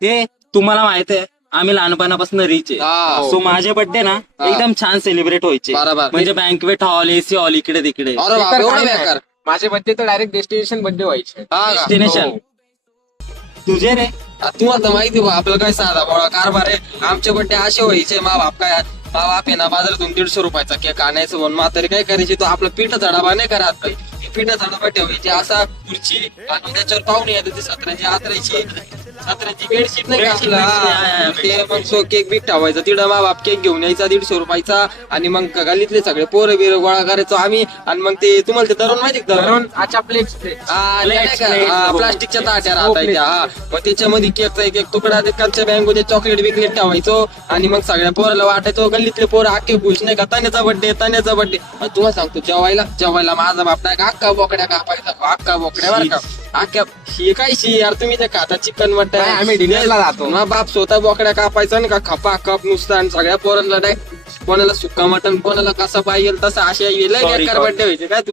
ते तुम्हाला माहित आहे आम्ही लहानपणापासून रिच हा. आहे. सो माझे बर्थडे ना एकदम छान सेलिब्रेट व्हायचे. बरोबर. म्हणजे बँकवेट हॉल, एसी हॉल, इकडे तिकडे. अरे बाप, एवढं बेकार. माझे बड्डे तर डायरेक्ट डेस्टिनेशन बड्डे व्हायचे. हा का? डेस्टिनेशन. तुझे रे? तुम्हाला तर माहिती बा आपलं काय साधा बोळा कारभार आहे. आमचे बड्डे असे व्हायचे, मा बाप आहे ना बाजारातून 150 रुपयाचा केक आणायचं म्हणून म्हातारी काय करायची, तो आपला पिठाचा डबा नाही करत पिठाचा डबा ठेवायची असा खुर्ची आणि त्याच्यावर पाहुणे येते ती सतराची बेडशीट नाही का आपलं, हा. ते मग सो केक बीक ठेवायचा तिथं मा बाप केक घेऊन यायचा 150 रुपयाचा आणि मग गल्लीतले सगळे पोरं बिर गोळा करायचो आम्ही. आणि मग ते तुम्हाला ते तरुण माहिती का म्हणून आजच्या प्लेट प्लास्टिकच्या ताट्या राहतायच्या, हा. मग त्याच्यामध्ये केकचा एक तुकडा ते कच्च्या बँगोचे चॉकलेट बिकलेट ठेवायचो आणि मग सगळ्या पोराला वाटायचो. गल्लीतले पोरं अख्खे खुश नाही का, तान्याचा बड्डे तुम्हाला सांगतो जेवायला माझा बाप नाही का अख्खा बोकड्या कापायचा, अख्खा बोकड्या बरं का, अख्ख्या शी काय शी यार तुम्ही ते खाता चिकन मटन. नाही, आम्ही डिनरला जातो. मग बाप स्वतः बोकड्या कापायचा ना का खपा खप नुसतं आणि सगळ्या पोरांना कोणाला सुक्का मटन कोणाला कसं पाहिजे तसं अशा लय Sorry, बेकार sorry. बड्डे व्हायचे काय.